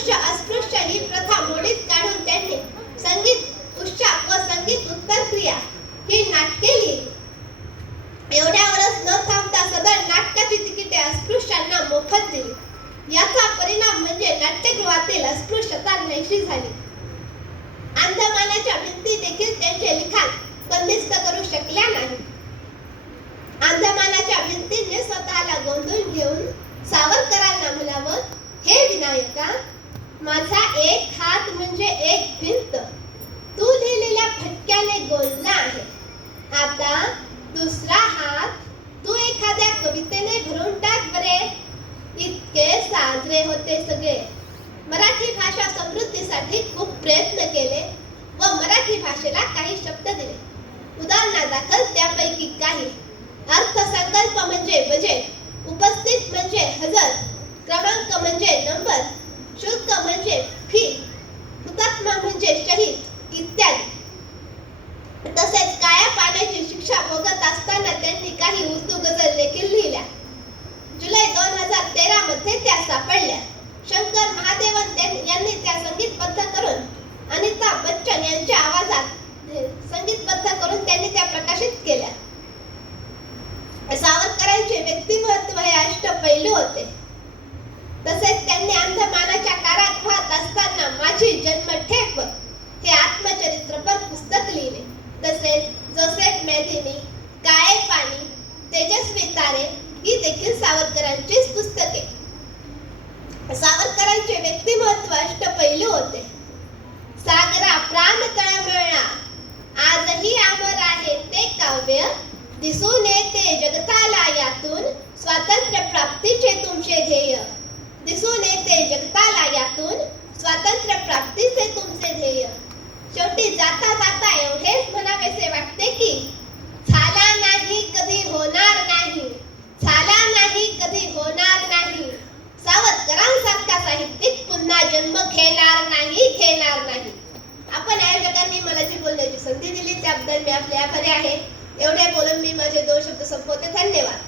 स्पृश्य अस्पृश्य ही प्रथा मोडीत काढून त्यांनी संगीत उच्चाप व संगीत उत्तर क्रिया ही नाटके लिहिली। एवढ्यावरच न थांबता सदर नाटकाची तिकिटे अस्पृश्यांना मोफत दिली। याचा परिणाम म्हणजे नाट्यगृहातील अस्पृश्यता नाहीशी झाली। अंधमानाच्या भिंती देखील त्यांचे लिखाण बंदिस्त करू शकल्या नाही। अंधमानाच्या भिंतीने स्वतःला गोंधळून घेऊन सावरकरांना म्हणावं, हे विनायका, माझा एक हात म्हणजे एक भिंत तू लिहिलेल्या फटक्याने गोंधला आहे। आता दुसरा हात तू एखाद्या कवितेने भरून टाक बरे। इतके साजरे होते सगळे। मराठी भाषा समृद्धीसाठी खूप प्रयत्न केले व मराठी भाषेला काही शब्द दिले। उदाहरणादाखल त्यापैकी काही: अर्थसंकल्प म्हणजे बजेट, उपस्थित म्हणजे हजर, क्रमांक म्हणजे नंबर, शुल्क म्हणजे फी, हुतात्मा म्हणजे शहीद इत्यादी। तसेच काळ्या पाण्याची शिक्षा भोगत असताना त्यांनी काही उर्दू गझल देखील लिहिल्या। जुलै 2013 मध्ये त्या सापडल्या। शंकर महादेवन यांनी त्या संगीतबद्ध करून अमिताभ बच्चन यांच्या आवाजात संगीतबद्ध करून त्यांनी त्या प्रकाशित केल्या। सावरकरांचे व्यक्तिमत्व हे अष्टपैलू होते। तसेच त्यांनी अंधमानाच्या कारागृहात असताना माझी जन्मठेप हे आत्मचरित्रपर पुस्तक लिहिले। तसेच जोसेफ मेदिनी, काळे पाणी, तेजस्वी तारे ही देखील सावरकरांचीच पुस्तके। सावरकरांचे व्यक्तिमत्व अष्टपैलू होते। सागरा प्राण तळमळला, आजही अमर आहे ते काव्य, दिसून येते जगताला यातून स्वातंत्र्य प्राप्तीचे तुमचे ध्येय। दिसून येते जगताला यातून स्वातंत्र्य प्राप्तीचे तुमचे ध्येय। शेवटी जाता जाता एवढेच म्हणावेसे वाटते की झाला नाही कधी होणार नाही, झाला नाही कधी होणार नाही। सावरकरांसारखा साहित्यिक पुन्हा जन्म घेणार नाही, घेणार नाही। आपण आयोजकांनी मला जी बोलण्याची संधी दिली त्याबद्दल मी आपले आभारी आहे। एवढे बोलून मी माझे 2 शब्द संपवते। धन्यवाद।